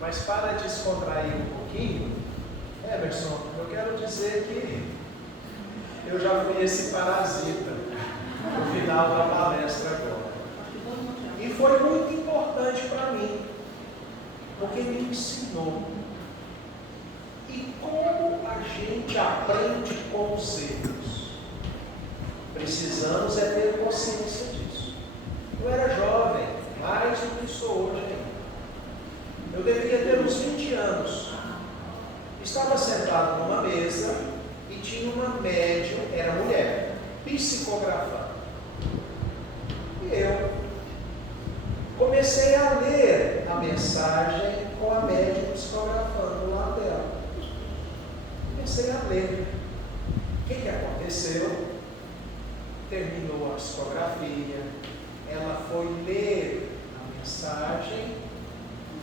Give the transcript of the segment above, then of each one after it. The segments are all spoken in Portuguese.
Mas para descontrair um pouquinho, Emerson, eu quero dizer que eu já fui esse parasita no final da palestra agora. E foi muito importante para mim, porque me ensinou. E como a gente aprende com os erros? Precisamos é ter consciência disso. Eu era jovem, mais do que sou hoje ainda. Eu deveria ter uns 20 anos. Estava sentado numa mesa e tinha uma médium, era mulher, psicografando. E eu comecei a ler a mensagem com a médium psicografando do lado dela. Comecei a ler. O que aconteceu? Terminou a psicografia, ela foi ler a mensagem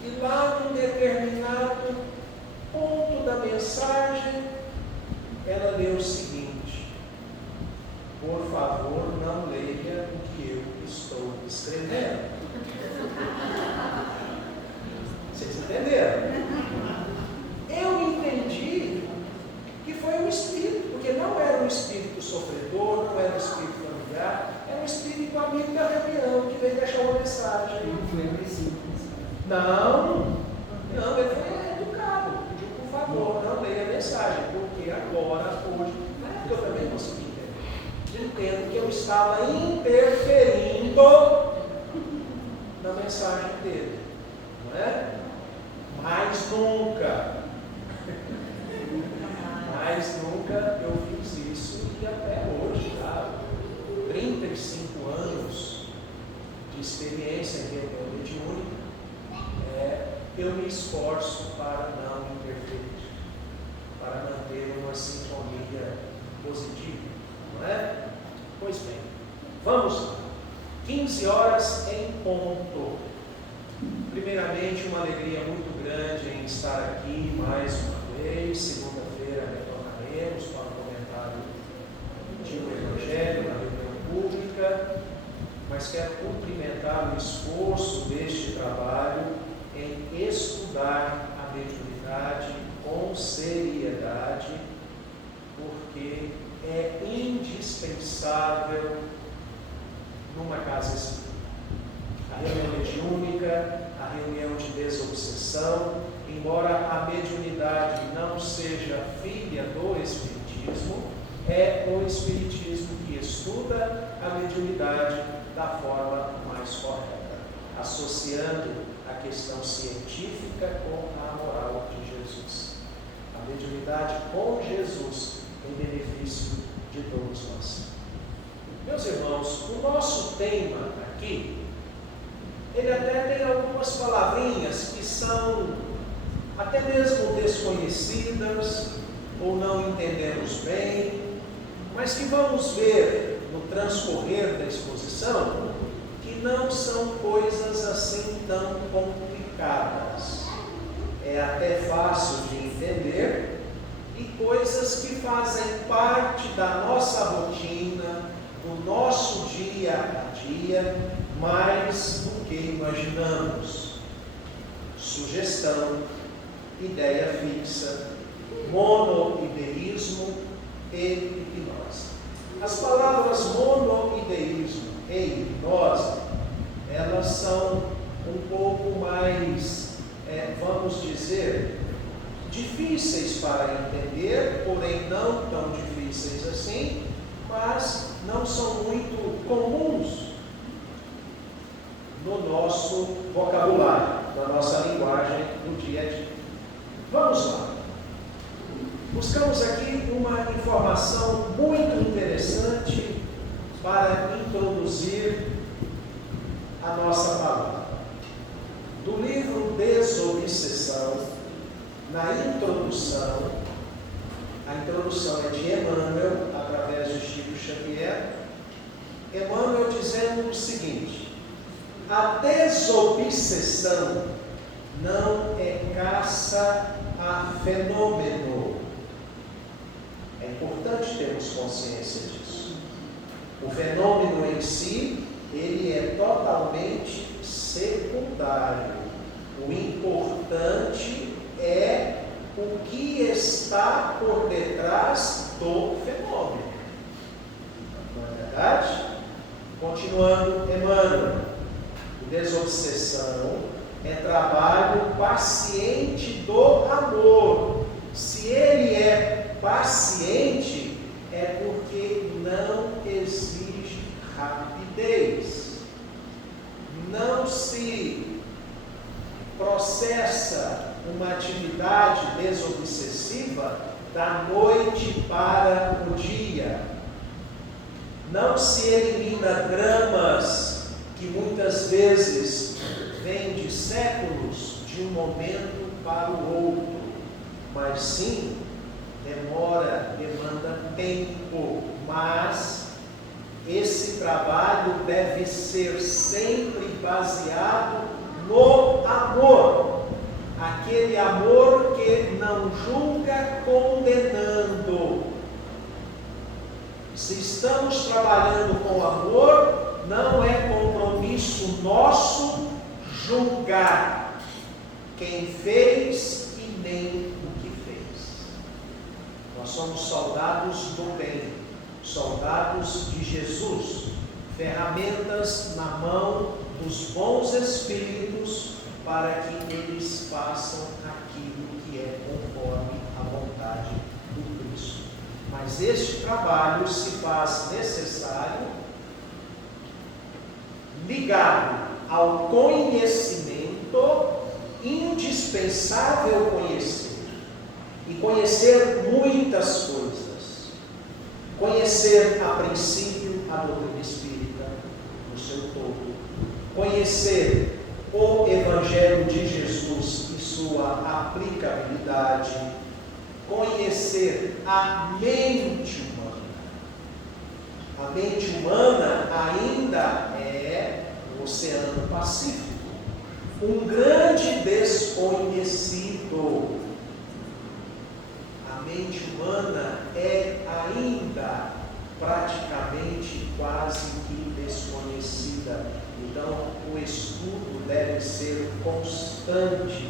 e lá num determinado ponto da mensagem ela leu o seguinte: por favor, não leia o que eu estou escrevendo. Vocês entenderam? Eu entendi que foi um espírito, porque não era um espírito sofredor, não era um espírito familiar, era um espírito amigo da reunião que veio deixar uma mensagem. Não foi agressivo. Não, ele foi educado, pediu por favor, não leia a mensagem, porque agora, hoje, eu também consegui entender. Entendo que eu estava interferindo na mensagem dele, não é? Mas nunca eu fiz isso, e até hoje, tá? 35 anos de experiência em reunião mediúnica, eu me esforço para não interferir, para manter uma sintonia positiva, não é? Pois bem, vamos lá. 15 horas em ponto. Primeiramente, uma alegria muito grande em estar aqui mais uma vez. Segunda-feira retornaremos para o comentário do Evangelho na reunião pública, mas quero cumprimentar o esforço deste trabalho em estudar a mediunidade com seriedade, porque é indispensável numa casa espírita. A reunião mediúnica, a reunião de desobsessão, embora a mediunidade não seja filha do Espiritismo, é o Espiritismo que estuda a mediunidade da forma mais correta, associando a questão científica com a moral de Jesus. A mediunidade com Jesus em benefício de todos nós. Meus irmãos, o nosso tema aqui, ele até tem algumas palavrinhas que são até mesmo desconhecidas ou não entendemos bem, mas que vamos ver no transcorrer da exposição que não são coisas assim tão complicadas. É até fácil de entender e coisas que fazem parte da nossa rotina, do nosso dia a dia, mais do que imaginamos. Sugestão, ideia fixa, monoideísmo e hipnose. As palavras monoideísmo e hipnose, elas são um pouco mais, vamos dizer, difíceis para entender, porém não tão difíceis assim, mas não são muito comuns no nosso vocabulário, na nossa linguagem do dia a dia. Vamos lá. Buscamos aqui uma informação muito interessante para introduzir a nossa palavra. Do livro Desobsessão, na introdução, a introdução é de Emmanuel, através de Chico Xavier, Emmanuel dizendo o seguinte: a desobsessão não é caça a fenômeno. É importante termos consciência disso. O fenômeno em si, ele é totalmente secundário. O importante é o que está por detrás do fenômeno. Não é verdade? Continuando, Emmanuel. Desobsessão é trabalho paciente do amor. Se ele é paciente, é porque não exige rapidez. Não se processa uma atividade desobsessiva da noite para o dia. Não se elimina dramas que muitas vezes vêm de séculos de um momento para o outro, mas sim demanda tempo, mas esse trabalho deve ser sempre baseado no amor, aquele amor que não julga condenando. Se estamos trabalhando com amor, não é compromisso nosso julgar quem fez e nem o que fez. Nós somos soldados do bem, soldados de Jesus, ferramentas na mão dos bons espíritos para que eles façam aquilo que é conforme a vontade do Cristo. Mas este trabalho se faz necessário ligado ao conhecimento, indispensável conhecer. E conhecer muitas coisas. Conhecer a princípio a doutrina espírita no seu todo. Conhecer o Evangelho de Jesus e sua aplicabilidade. Conhecer a mente humana. A mente humana ainda é o Oceano Pacífico, um grande desconhecido. A mente humana é ainda praticamente quase que desconhecida. Então, o estudo deve ser constante.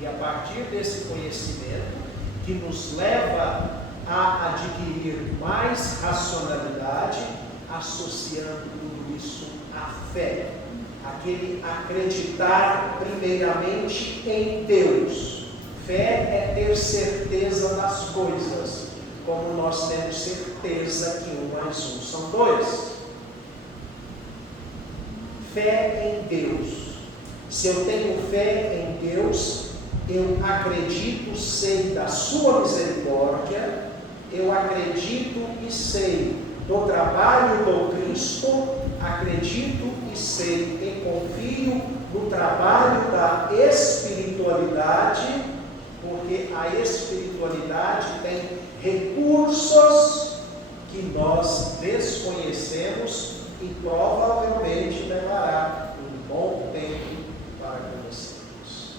E a partir desse conhecimento, que nos leva a adquirir mais racionalidade, associando tudo isso à fé. Aquele acreditar primeiramente em Deus. Fé é ter certeza das coisas, como nós temos certeza que 1 mais 1 são 2. Fé em Deus. Se eu tenho fé em Deus, eu acredito, sei da sua misericórdia, eu acredito e sei do trabalho do Cristo, acredito e sei e confio no trabalho da espiritualidade, porque a espiritualidade tem recursos que nós desconhecemos e provavelmente levará um bom tempo para conhecermos.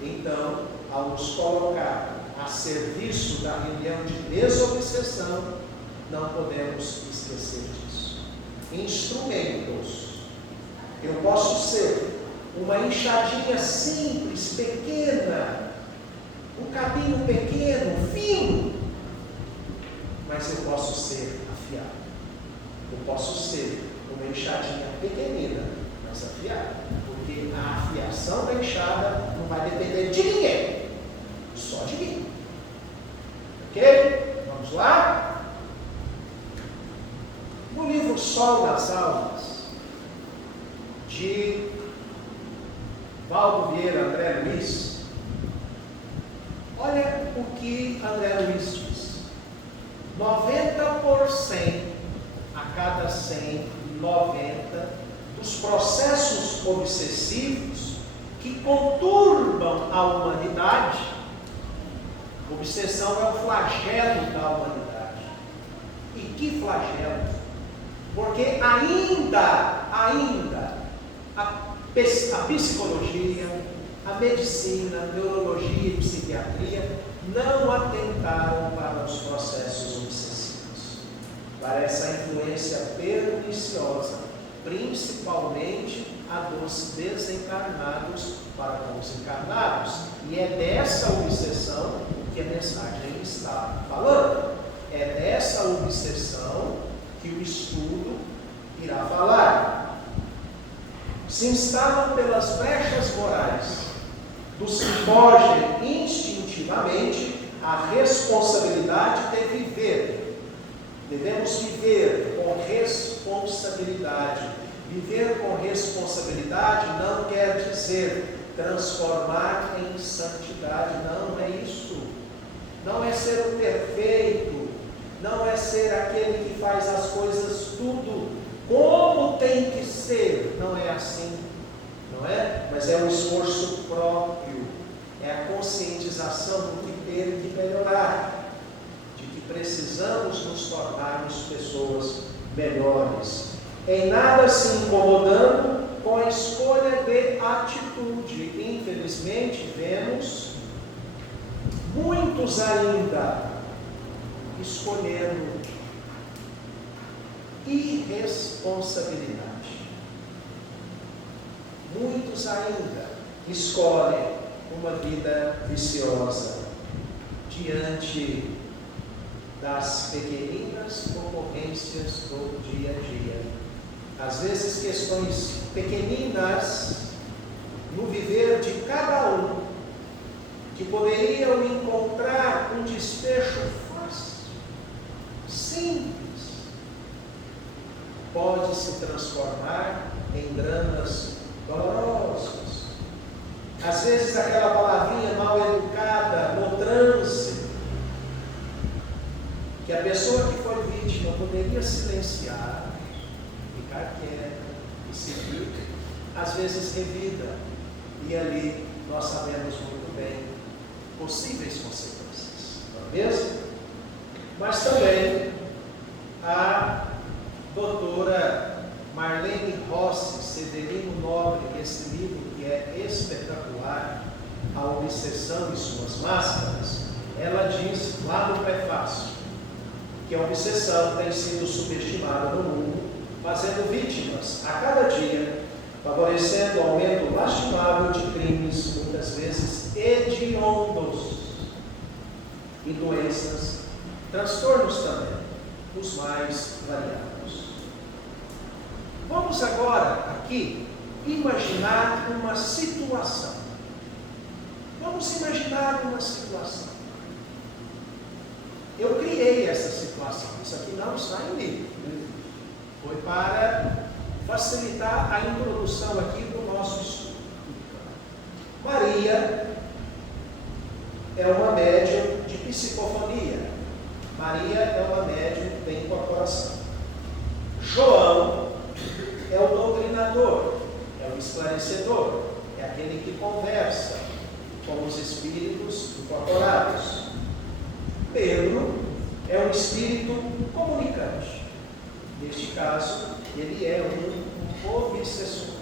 Então, ao nos colocar a serviço da reunião de desobsessão, não podemos esquecer disso. Instrumentos. Eu posso ser uma enxadinha simples, pequena, um cabinho pequeno, fino, mas eu posso ser afiado. Eu posso ser uma enxadinha pequenina, mas afiada, porque a afiação da enxada não vai depender de ninguém, só de mim. Ok? Vamos lá? No livro Sol das Almas, de Valdo Vieira André Luiz, olha o que André Luiz diz: 90% a cada 100, 90 dos processos obsessivos que conturbam a humanidade. Obsessão é o flagelo da humanidade. E que flagelo? Porque ainda a psicologia, a medicina, a neurologia e psiquiatria não atentaram para os processos obsessivos, para essa influência perniciosa, principalmente a dos desencarnados para com os encarnados. E é dessa obsessão que a mensagem está falando. É dessa obsessão que o estudo irá falar. Se instalam pelas brechas morais dos que fogem instintivamente a responsabilidade de viver. Devemos viver com responsabilidade. Viver com responsabilidade não quer dizer transformar em santidade. Não é isso. Não é ser o perfeito. Não é ser aquele que faz as coisas tudo como tem que ser. Não é assim. Não é? Mas é um esforço próprio. É a conscientização do que tem que melhorar. De que precisamos nos tornarmos pessoas melhores. Em nada se incomodando com a escolha de atitude. Infelizmente, vemos muitos ainda escolhendo irresponsabilidade. Muitos ainda escolhem uma vida viciosa diante das pequeninas ocorrências do dia a dia. Às vezes questões pequeninas no viver de cada um, que poderiam encontrar um desfecho fácil, simples, pode se transformar em dramas dolorosos. Às vezes aquela palavrinha mal educada no trânsito, que a pessoa que foi vítima poderia silenciar, ficar quieta e seguir, às vezes revida, e ali nós sabemos muito bem possíveis consequências, não é mesmo? Mas também a doutora Marlene Rossi, Severino Nobre, esse livro que é espetacular, A Obsessão e Suas Máscaras, ela diz lá no prefácio que a obsessão tem sido subestimada no mundo, fazendo vítimas a cada dia, favorecendo o aumento lastimável de crimes, muitas vezes hediondos, e doenças, transtornos também, os mais variados. Vamos agora aqui imaginar uma situação. Vamos imaginar uma situação. Eu criei essa situação. Isso aqui não está em livro. Foi para facilitar a introdução aqui do nosso estudo. Maria é uma médium de psicofonia. Maria é uma médium de incorporação. João é o doutrinador, é o esclarecedor, é aquele que conversa com os espíritos incorporados. Pedro é um espírito comunicante. Neste caso, ele é um obsessor.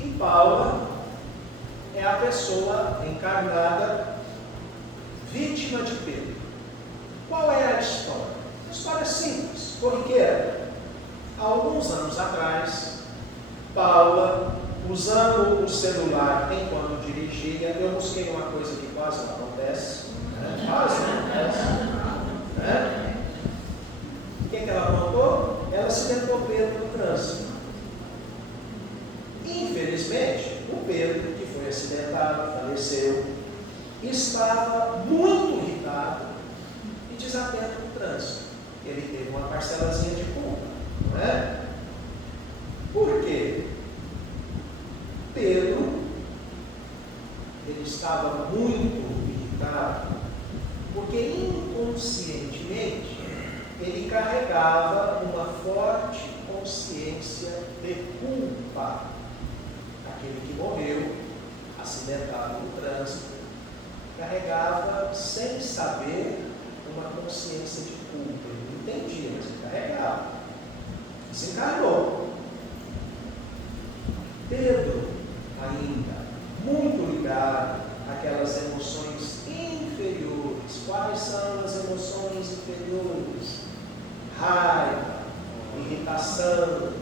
E Paula é a pessoa encarnada, vítima de Pedro. Qual é a história? Uma história simples, corriqueira. Há alguns anos atrás, Paula, usando o celular enquanto dirigia, eu busquei uma coisa que quase não acontece. Quase não acontece. O que ela aprontou? Ela acidentou Pedro no trânsito. Infelizmente, o Pedro, que foi acidentado, faleceu, estava muito irritado e desatento no trânsito. Ele teve uma parcelazinha de culpa, não é? Por quê? Pedro, ele estava muito irritado, porque inconscientemente ele carregava uma forte consciência de culpa. Aquele que morreu, acidentado no trânsito, carregava sem saber uma consciência de culpa. Ele não entendia, mas ele carregava. Desencarnou. Pedro, ainda muito ligado àquelas emoções inferiores. Quais são as emoções inferiores? Raiva, irritação,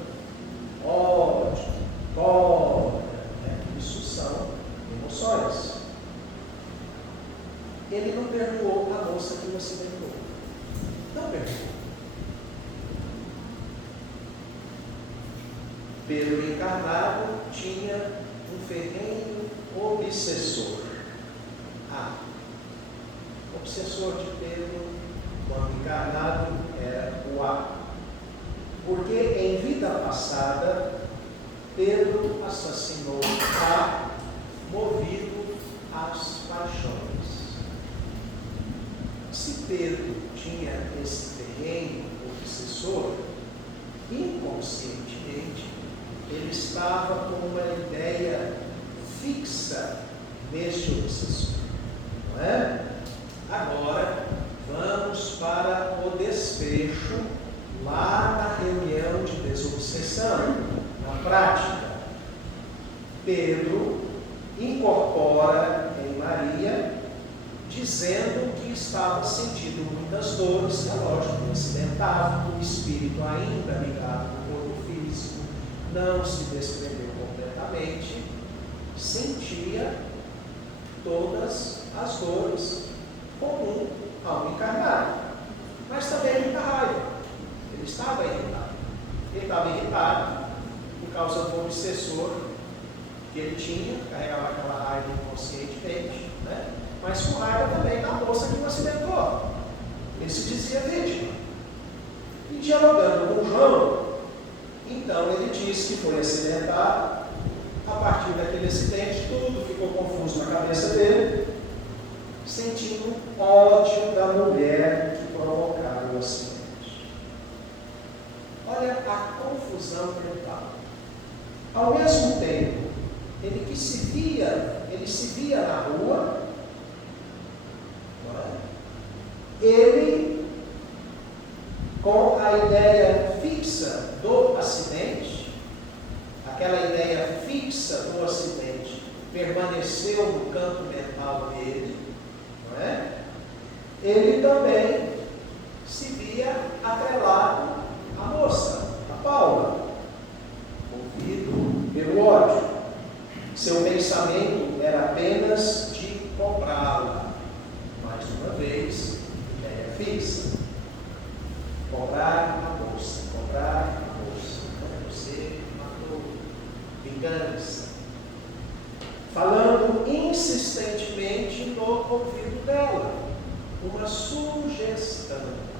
ódio, cólera, isso são emoções. Ele não perdoou a moça que o acidentou. Não perdoou. Pedro encarnado tinha um ferrenho obsessor. O obsessor de Pedro, quando encarnado, era o A. Porque em vida passada, Pedro assassinou A, movido às paixões. Se Pedro tinha esse ferrenho obsessor, inconscientemente, ele estava com uma ideia fixa neste obsessor. Não é? Agora, vamos para o desfecho lá na reunião de desobsessão, na prática. Pedro incorpora em Maria, dizendo que estava sentindo muitas dores, é lógico, acidentado, o espírito ainda ligado no corpo físico, não se desprendeu completamente, sentia todas as dores comum ao encarnado, mas também muita raiva. Ele estava irritado. Ele estava irritado por causa do obsessor que ele tinha, carregava aquela raiva inconscientemente, né? Mas com raiva também da moça que o acidentou. Ele se dizia vítima. E dialogando com João, então ele diz que foi acidentado. A partir daquele acidente, tudo ficou confuso na cabeça dele, sentindo ódio da mulher que provocaram o acidente. Olha a confusão mental. Ao mesmo tempo, ele se via na rua, ele, com a ideia fixa do acidente, aquela ideia fixa do acidente permaneceu no campo mental dele, não é? Ele também se via atrelado à moça, a Paula, movido pelo ódio. Seu pensamento era apenas de comprá-la. Mais uma vez, ideia fixa. Comprar a moça, comprar a moça. Você matou. Vingança. Falando insistentemente no ouvido dela. Uma sugestão.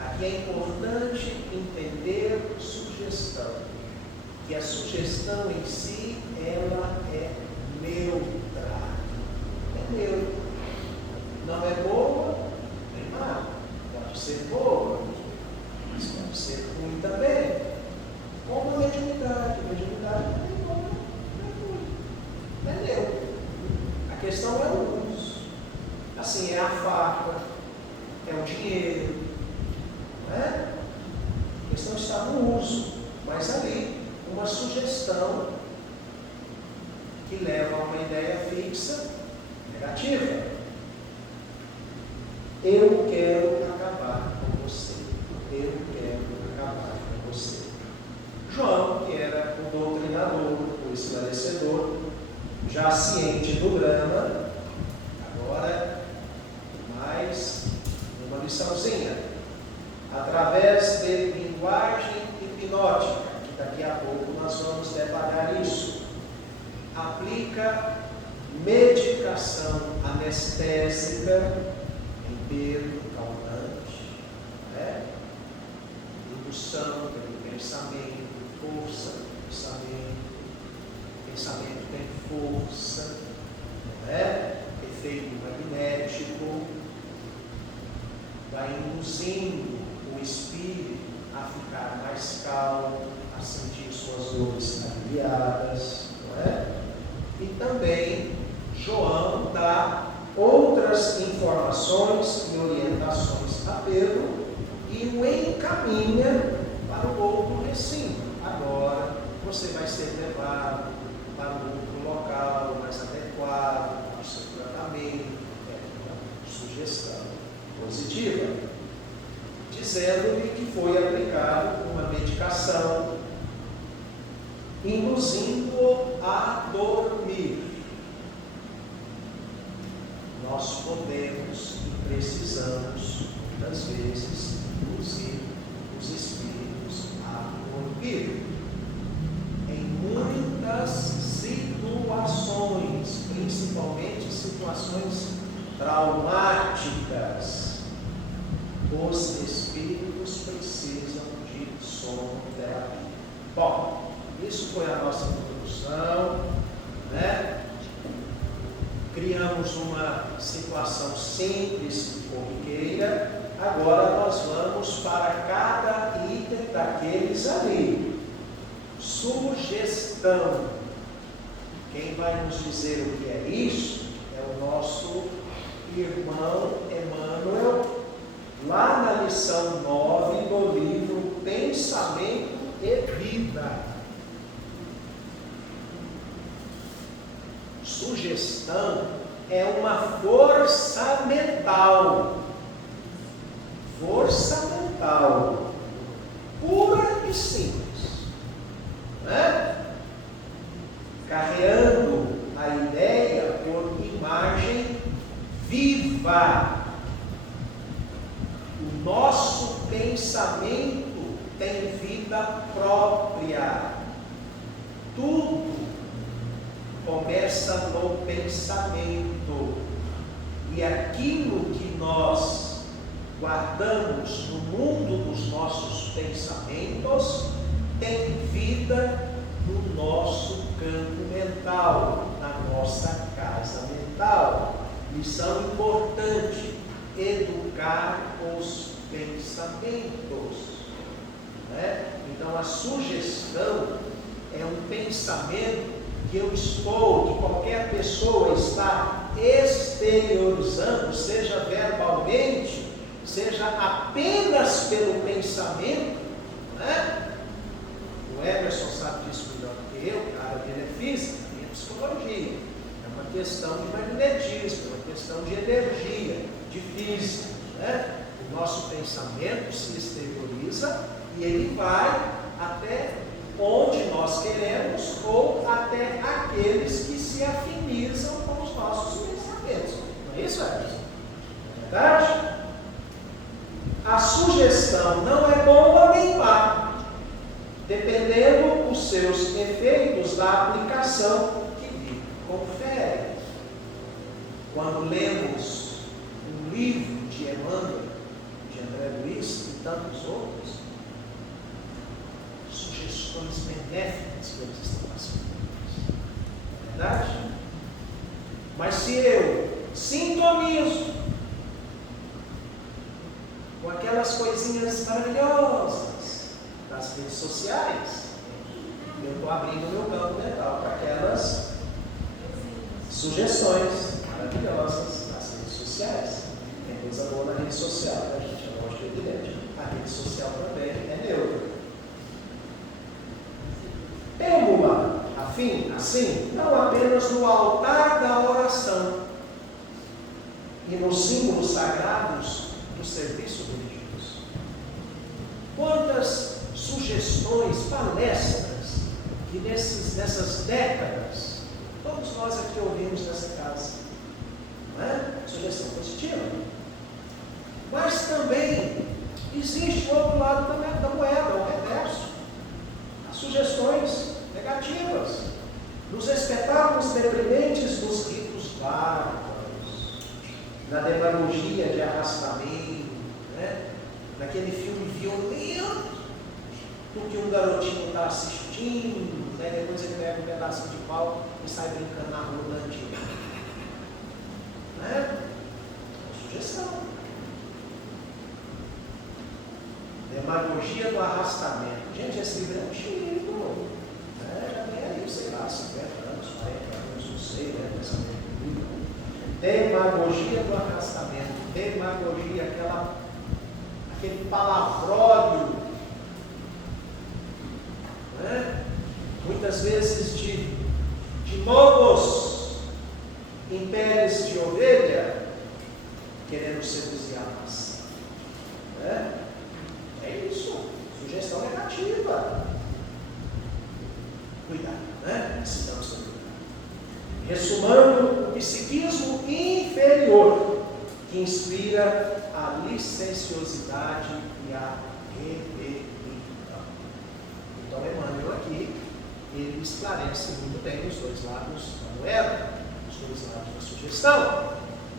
Aqui é importante entender sugestão. Que a sugestão em si, ela é neutra. É neutra. Não é boa, nem má. Pode ser boa, mas pode ser ruim também. Como a mediunidade. A mediunidade não é boa, não é ruim. É neutra. A questão é o uso. Assim, é a faca, é o dinheiro. Não é? A questão está no uso. Mas ali, uma sugestão que leva a uma ideia fixa, negativa. Eu quero acabar com você. Eu quero acabar com você. João, que era o doutrinador, o esclarecedor, já ciente do drama, agora mais uma liçãozinha. Através de linguagem hipnótica, que daqui a pouco nós vamos detalhar isso, aplica medicação anestésica em Pedro, calmante, né? Indução pelo pensamento, força do pensamento. O pensamento tem força, né? Efeito magnético, vai induzindo o espírito a ficar mais calmo, a sentir suas dores aliviadas, não é? E também João dá outras informações e orientações a Pedro e o encaminha para o outro recinto. Agora você vai ser levado para um outro local mais adequado para o seu tratamento, uma sugestão positiva, dizendo-lhe que foi aplicado uma medicação induzindo-o a dormir. Nós podemos e precisamos, muitas vezes, induzir os espíritos a dormir. Em muitas situações, principalmente situações traumáticas, os espíritos precisam de sonoterapia. Bom, isso foi a nossa introdução, né? Criamos uma situação simples e corriqueira. Agora nós vamos para cada item daqueles ali. Sugestão. Quem vai nos dizer o que é isso é o nosso irmão Emmanuel, lá na lição 9 do livro Pensamento e Vida. Sugestão é uma força mental. Força mental. Pura e simples. Né? Carreando a ideia por imagem viva. O nosso pensamento tem vida própria. Tudo começa no pensamento. E aquilo que nós guardamos no mundo dos nossos pensamentos tem vida no nosso campo mental, na nossa casa mental. Lição importante: educar os pensamentos. Né? Então, a sugestão é um pensamento que eu estou, que qualquer pessoa está exteriorizando, seja verbalmente, seja apenas pelo pensamento, né? O Emerson sabe disso melhor do que eu, a área dele é física e psicologia. É uma questão de magnetismo, é uma questão de energia, de física, né? O nosso pensamento se exterioriza e ele vai até onde nós queremos ou até aqueles que se afinizam com os nossos pensamentos. Não é isso, Emerson? É verdade? A sugestão não é boa nem má, dependendo dos seus efeitos da aplicação que lhe confere. Quando lemos um livro de Emmanuel, de André Luiz e tantos outros, sugestões benéficas que eles estão passando. É verdade? Mas se eu sintonizo com aquelas coisinhas maravilhosas das redes sociais, eu estou abrindo meu campo mental para aquelas sugestões maravilhosas das redes sociais. Tem coisa boa na rede social, né, gente? Eu gosto de evidente. A rede social também é neutra. Temo-la, assim, não apenas no altar da oração e nos símbolos sagrados do serviço religioso. Quantas sugestões, palestras que nessas décadas todos nós aqui ouvimos nessa casa, não é? Sugestão positiva. Mas também existe o outro lado da moeda, o reverso. As sugestões negativas, nos espetáculos deprimentes dos ritos bárbaros, na demagogia de arrastamento, né? Naquele filme violento, porque um garotinho está assistindo, né? Depois ele pega um pedaço de pau e sai brincando na rua da antiga. Né? Sugestão. Demagogia do arrastamento. Gente, esse livro é antigo. Né? Já tem aí, sei lá, 50 anos, 40 anos, não sei, né? Pensamento livro. Demagogia do arrastamento. Demagogia, aquele palavrório, né? Muitas vezes de lobos em peles de ovelha, querendo seduzir a massa. Né? É isso, sugestão negativa. ressumando o psiquismo inferior, que inspira a licenciosidade e a rebelião. Então, Emmanuel aqui, ele esclarece muito bem os dois lados da moeda, os dois lados da sugestão.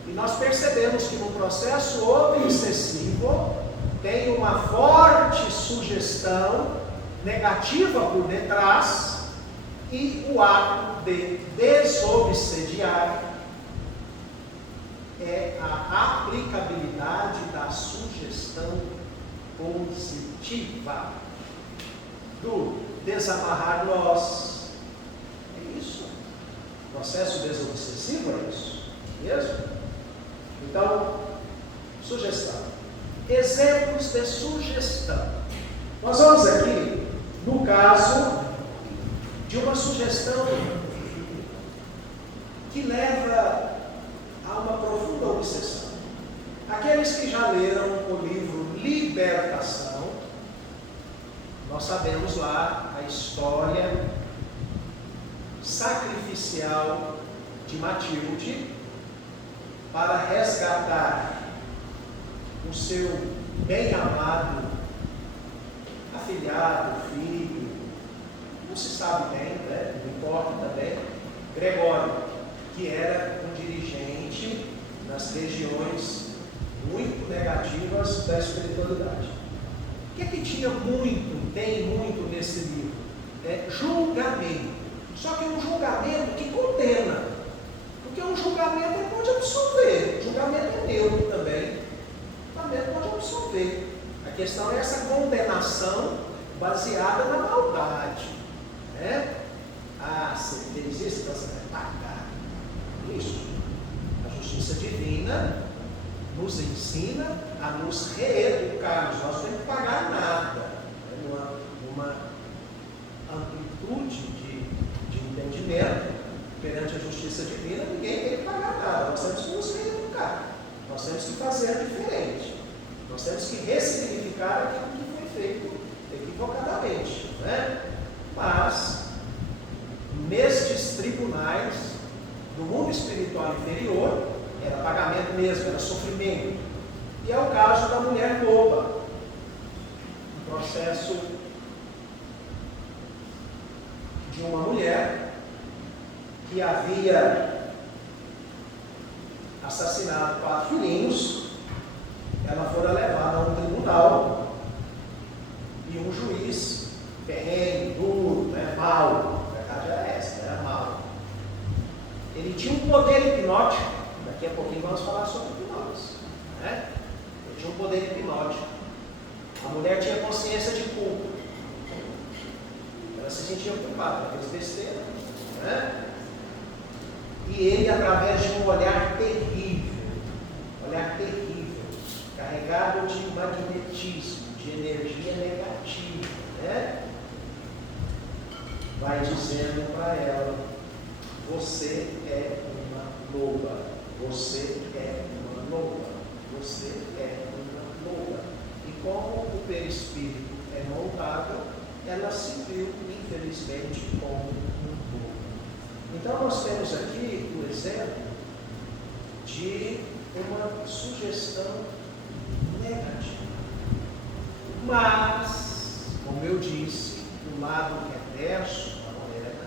E nós percebemos que no processo obsessivo tem uma forte sugestão negativa por detrás e o ato de desobsediar é a aplicabilidade da sugestão positiva, do desamarrar nós. É isso. O processo desobsessivo é isso mesmo. Então, sugestão. Exemplos de sugestão. Nós vamos aqui no caso de uma sugestão que leva a uma profunda obsessão. Aqueles que já leram o livro Libertação, nós sabemos lá a história sacrificial de Matilde para resgatar o seu bem-amado afilhado, filho, não se sabe bem, né? Não importa também, Gregório, que era um dirigente nas regiões muito negativas da espiritualidade. O que é que tinha muito, tem muito nesse livro? Julgamento. Só que é um julgamento que condena. Porque um julgamento ele pode absolver. O julgamento é neutro também. O julgamento pode absolver. A questão é essa condenação baseada na maldade. Né? Ah, você fez isso, então você vai pagar. Isso. A justiça divina nos ensina a nos reeducarmos. Nós não temos que pagar nada. Numa amplitude de entendimento perante a justiça divina, ninguém tem que pagar nada. Nós temos que nos reeducar. Nós temos que fazer diferente. Nós temos que ressignificar aquilo que foi feito equivocadamente. Né? Mas, nestes tribunais do mundo espiritual inferior, era pagamento mesmo, era sofrimento. E é o caso da mulher boba. Um processo de uma mulher que havia assassinado 4 filhinhos. Ela fora levada a um tribunal e um juiz, ferrenho, duro, mau, a verdade era essa, era mau. Ele tinha um poder hipnótico, daqui a pouquinho vamos falar sobre hipnose, né? Ele tinha um poder hipnótico. A mulher tinha consciência de culpa. Ela se sentia culpada, fez besteira, né? E ele, através de um olhar terrível, carregado de magnetismo, de energia negativa, né? Vai dizendo para ela: você é uma loba, você é uma loba, você é uma loba. E como o perispírito é moldável, ela se viu, infelizmente, como um lobo. Então nós temos aqui o exemplo de uma sugestão negativa. Mas, como eu disse, o lado reverso da moeda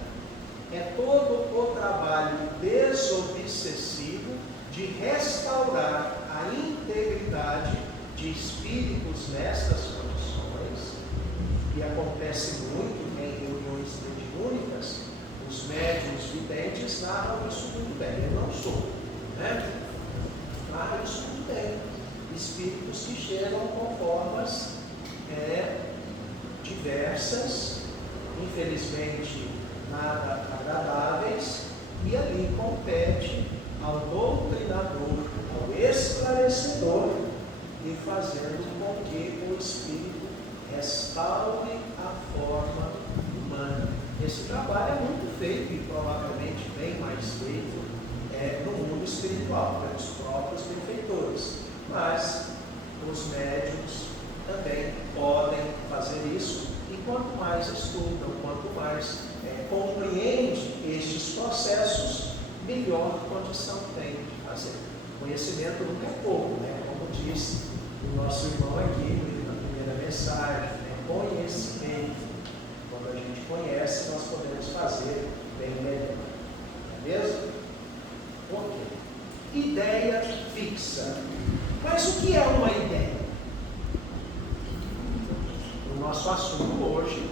é todo o trabalho desobsessivo de restaurar a integridade de espíritos nestas condições, que acontece muito em reuniões mediúnicas. Os médiuns videntes narram isso muito bem. Eu não sou, né? Narram isso muito bem. Espíritos que chegam com formas diversas, infelizmente nada agradáveis, e ali compete ao doutrinador, ao esclarecedor, e fazendo com que o espírito restaure a forma humana. Esse trabalho é muito feito e provavelmente bem mais feito no mundo espiritual, pelos próprios benfeitores. Mas os médiuns também podem fazer isso, e quanto mais estudam, quanto mais compreendem estes processos, melhor condição tem de fazer. Conhecimento nunca é pouco, né? Como disse o nosso irmão aqui na primeira mensagem, né? Conhecimento. Quando a gente conhece, nós podemos fazer bem melhor. Não é mesmo? Ok. Ideia fixa. Mas o que é uma ideia? O nosso assunto hoje,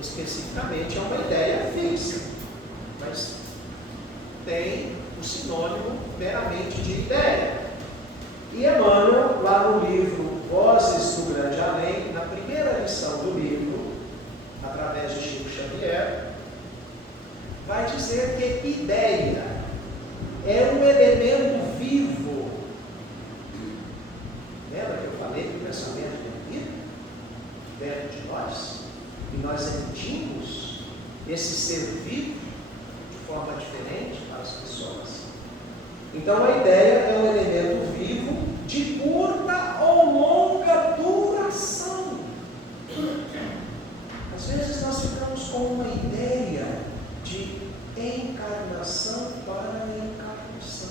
especificamente, é uma ideia fixa. Mas tem o sinônimo meramente de ideia. E Emmanuel, lá no livro Vozes do Grande Além, na primeira lição do livro, através de Chico Xavier, vai dizer que ideia é um elemento vivo. Lembra que eu falei que o pensamento tem vida dentro de nós? E nós emitimos esse ser vivo de forma diferente para as pessoas. Então a ideia é um elemento vivo de curta ou longa duração. Às vezes nós ficamos com uma ideia de encarnação para encarnação,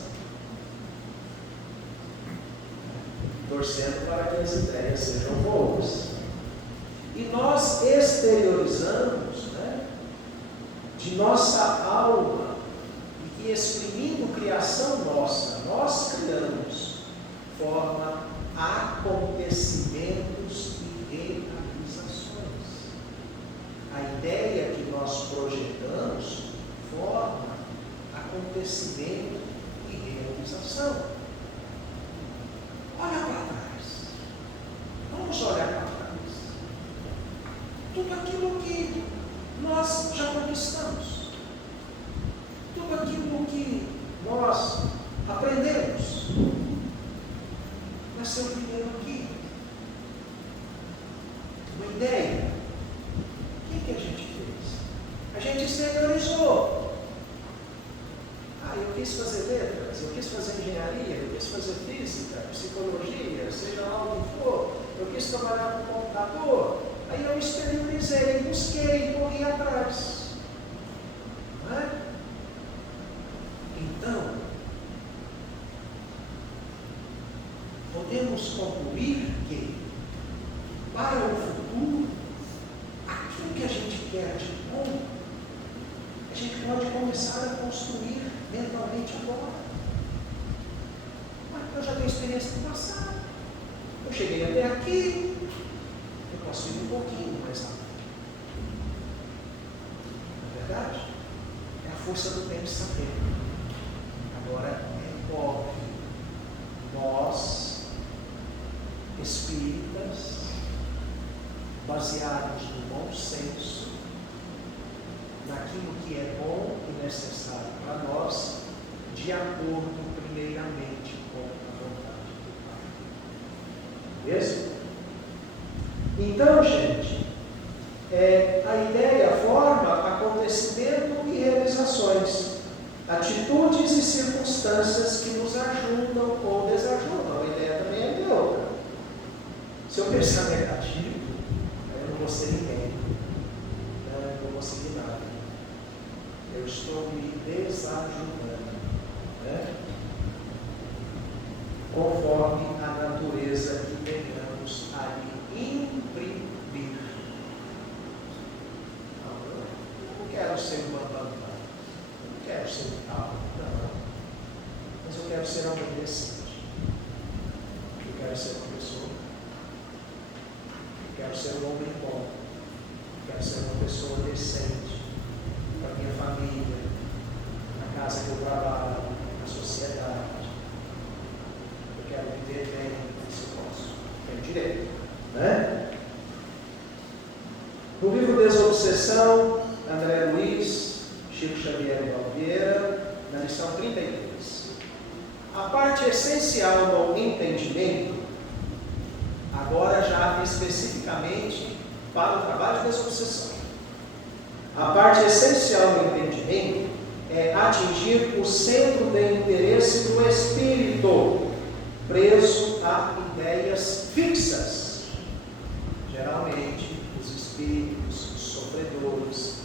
torcendo para que as ideias sejam boas. E nós exteriorizamos, né, de nossa alma, e que exprimindo criação nossa, nós criamos, forma acontecimentos e realizações. A ideia que nós projetamos forma acontecimento e realização. Olha para trás. Vamos olhar para trás. Tudo aquilo que nós já conquistamos. Tudo aquilo que nós aprendemos. Nasceu primeiro aqui. Uma ideia. O que a gente fez? A gente exteriorizou. Eu quis fazer letras, eu quis fazer engenharia, eu quis fazer física, psicologia, seja lá o que for. Eu quis trabalhar com computador. Aí eu exteriorizei, busquei, corri atrás. Não é? Então, podemos concluir que, para o futuro, aquilo que a gente quer de bom, a gente pode começar a construir mentalmente agora. Mas eu já tenho experiência no passado. Eu cheguei até aqui, eu posso ir um pouquinho mais rápido. Na verdade, é a força do pensamento. Agora é óbvio, nós, espíritas, baseados no bom senso, naquilo que é bom e necessário para nós, de acordo primeiramente com a vontade do Pai. Beleza? Então, gente, a ideia forma acontecimento e realizações, atitudes e circunstâncias que nos ajudam ou desajudam. A ideia também é neutra. Se eu pensar negativo, eu não vou ser ninguém. Não vou conseguir nada. Eu estou me desajudando, né? Conforme a natureza que tenhamos a imprimir. Eu não quero ser um bambambam, eu não quero ser um tal, não. Mas eu quero ser alguém decente. Eu quero ser uma pessoa. Eu quero ser um homem bom. Eu quero ser uma pessoa decente para a minha família, na casa que eu trabalho, na sociedade. Eu quero viver bem, se eu posso. Tenho direito, né? No livro Desobsessão, André Luiz, Chico Xavier e Valvieira, na lição 33. A parte essencial do entendimento, agora já especificamente para o trabalho de desobsessão. A parte essencial do entendimento é atingir o centro de interesse do espírito, preso a ideias fixas. Geralmente, os espíritos sofredores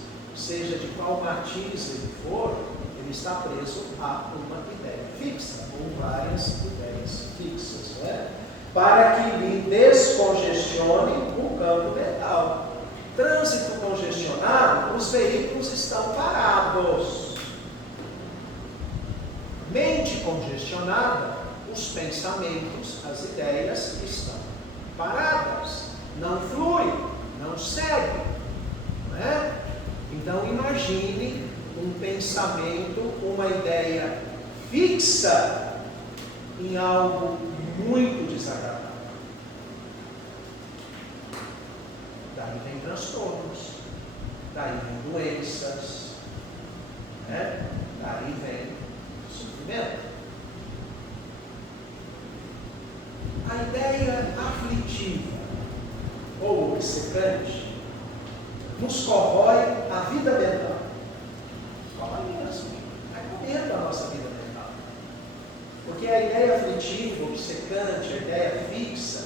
seja de qual matiz ele for, ele está preso a uma ideia fixa, ou várias ideias fixas, não é? Para que lhe descongestione o campo mental. Trânsito congestionado, os veículos estão parados. Mente congestionada, os pensamentos, as ideias estão paradas. Não flui, não segue. Não é? Então imagine um pensamento, uma ideia fixa em algo muito desagradável. Daí vem transtornos, daí vem doenças, né? Daí vem sofrimento. A ideia aflitiva ou obcecante nos corrói a vida mental. Corrói mesmo, vai comendo a nossa vida mental. Porque a ideia aflitiva, obcecante, a ideia fixa,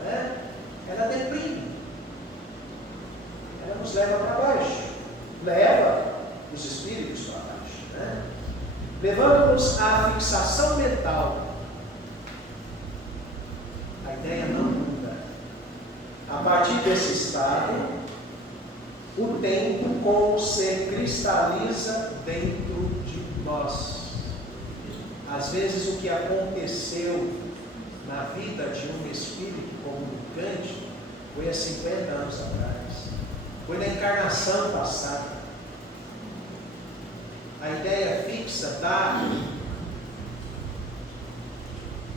né? Ela deprime. Ela nos leva para baixo, leva os espíritos para baixo, né? Levando-nos à fixação mental. A ideia não muda. A partir desse estado, o tempo como se cristaliza dentro de nós. Às vezes o que aconteceu na vida de um espírito comunicante foi há 50 anos atrás. Foi na encarnação passada. A ideia fixa dá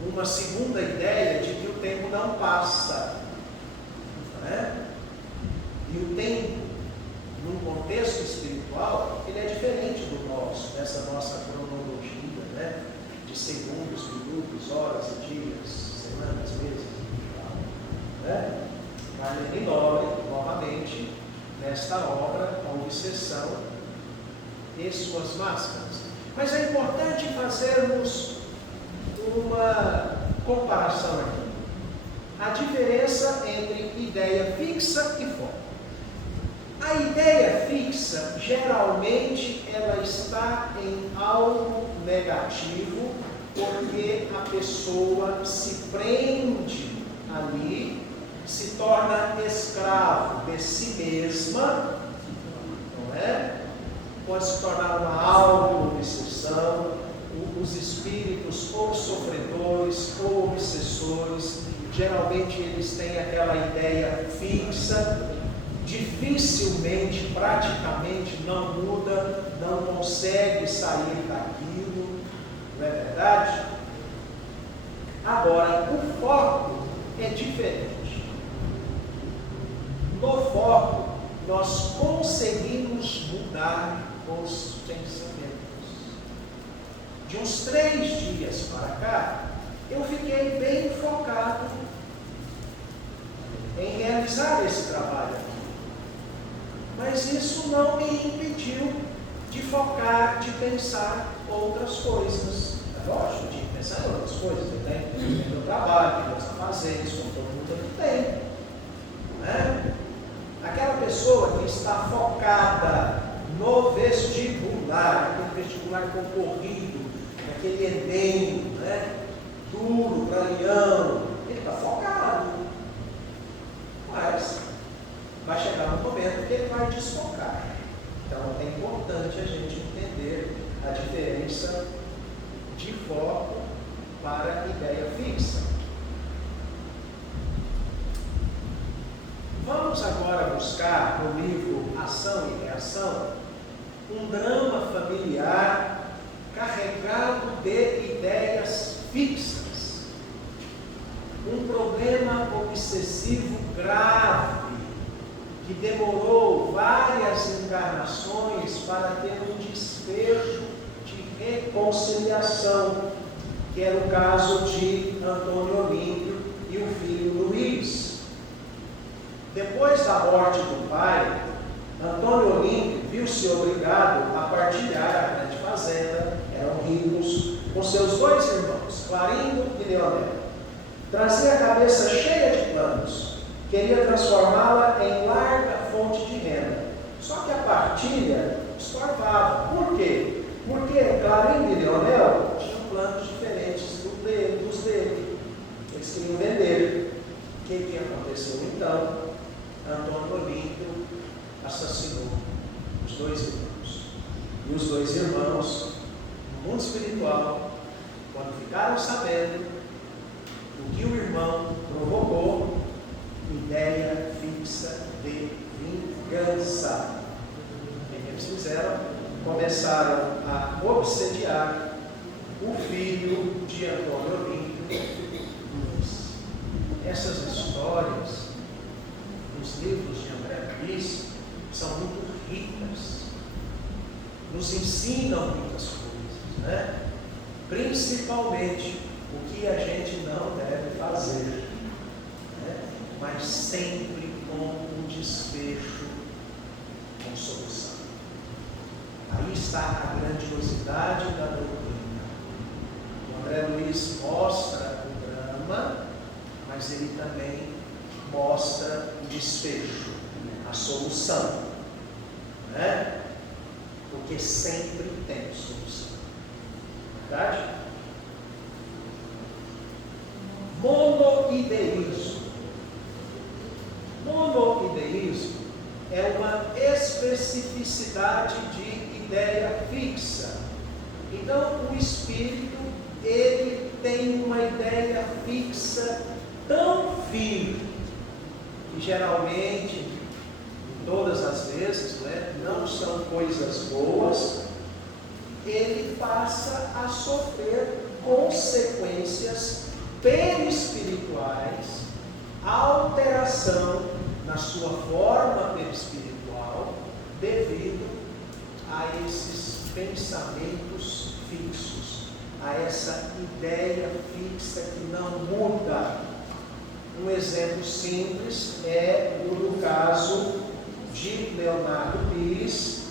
uma segunda ideia de que o tempo não passa. Não é? E o tempo, num contexto espiritual, ele é diferente do nosso, dessa nossa cronologia, né? De segundos, minutos, horas e dias, semanas, meses e tal. Né? Marlene Nobre, novamente, nesta obra, A Obsessão e Suas Máscaras. Mas é importante fazermos uma comparação aqui. A diferença entre ideia fixa e foco. A ideia fixa, geralmente, ela está em algo negativo, porque a pessoa se prende ali, se torna escravo de si mesma, não é? Pode se tornar uma auto-obsessão. Os espíritos ou sofredores ou obsessores, geralmente eles têm aquela ideia fixa, dificilmente, praticamente não muda, não consegue sair daquilo, não é verdade? Agora, o foco é diferente. No foco, nós conseguimos mudar os pensamentos. De uns 3 dias para cá, eu fiquei bem focado em realizar esse trabalho aqui. Mas isso não me impediu de focar, de pensar outras coisas. É lógico, de pensar em outras coisas. Eu tenho meu trabalho, tenho essa fazer, isso como todo mundo aqui tem. Né? Aquela pessoa que está focada no vestibular, aquele vestibular concorrido, aquele Enem, né? Duro para leão, ele está focado. Mas vai chegar um momento que ele vai desfocar. Então é importante a gente entender a diferença de foco para ideia fixa. Vamos agora buscar no livro Ação e Reação um drama familiar carregado de ideias fixas. Um problema obsessivo grave que demorou várias encarnações para ter um desfecho de reconciliação, que era o caso de Antônio Olímpio e o filho Luiz. Depois da morte do pai, Antônio Olímpio viu-se obrigado a partilhar a grande fazenda, eram ricos, com seus 2 irmãos, Clarindo e Leonel. Trazia a cabeça cheia de planos, queria transformá-la em larga fonte de renda, Só que a partilha estorvava. Por quê? Porque Clarim e Leonel tinham planos diferentes dos dele. Eles queriam vender. O que aconteceu então? Antônio Olímpio assassinou os dois irmãos. E os dois irmãos, no mundo espiritual, quando ficaram sabendo o que o irmão provocou, ideia fixa de vingança. O que eles fizeram? Começaram a obsediar o filho de Antônio Olímpio. Essas histórias, nos livros de André Luiz, são muito ricas, nos ensinam muitas coisas, né? Principalmente o que a gente não deve fazer, né? Mas sempre com um desfecho, com solução. Aí está a grandiosidade da doutrina. O André Luiz mostra o drama, mas ele também mostra o desfecho, a solução, né? Porque sempre tem solução. Verdade? Monoideísmo. Monoideísmo é uma especificidade de ideia fixa. Então, o espírito, ele tem uma ideia fixa tão firme que geralmente, todas as vezes, né, não são coisas boas, ele passa a sofrer consequências perispirituais, alteração na sua forma perispiritual, devido a esses pensamentos fixos, a essa ideia fixa que não muda. Um exemplo simples é o do caso de Leonardo Pires,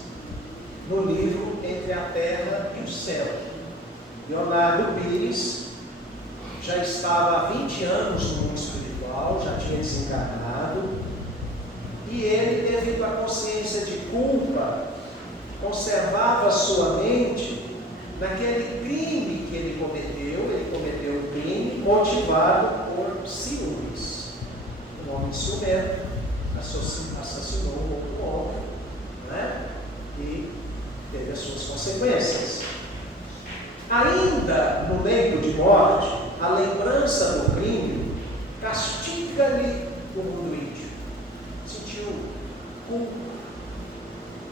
no livro Entre a Terra e o Céu. Leonardo Pires já estava há 20 anos no mundo espiritual, já tinha desencarnado, e ele, devido à consciência de culpa, conservava sua mente naquele crime que ele cometeu um crime motivado por ciúmes. Um homem ciumento assassinou um outro homem, né? E teve as suas consequências. Ainda no leito de morte, a lembrança do crime castiga-lhe o mundo íntimo. Sentiu culpa,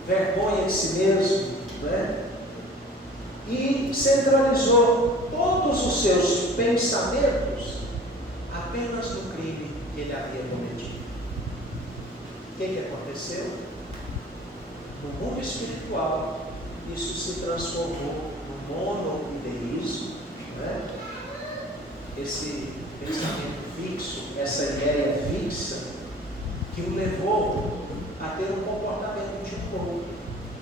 vergonha de si mesmo, né? E centralizou todos os seus pensamentos apenas no crime que ele havia cometido. O que aconteceu? No mundo espiritual, isso se transformou no monoideísmo, né? Esse pensamento fixo, essa ideia fixa, que o levou a ter um comportamento de um louco,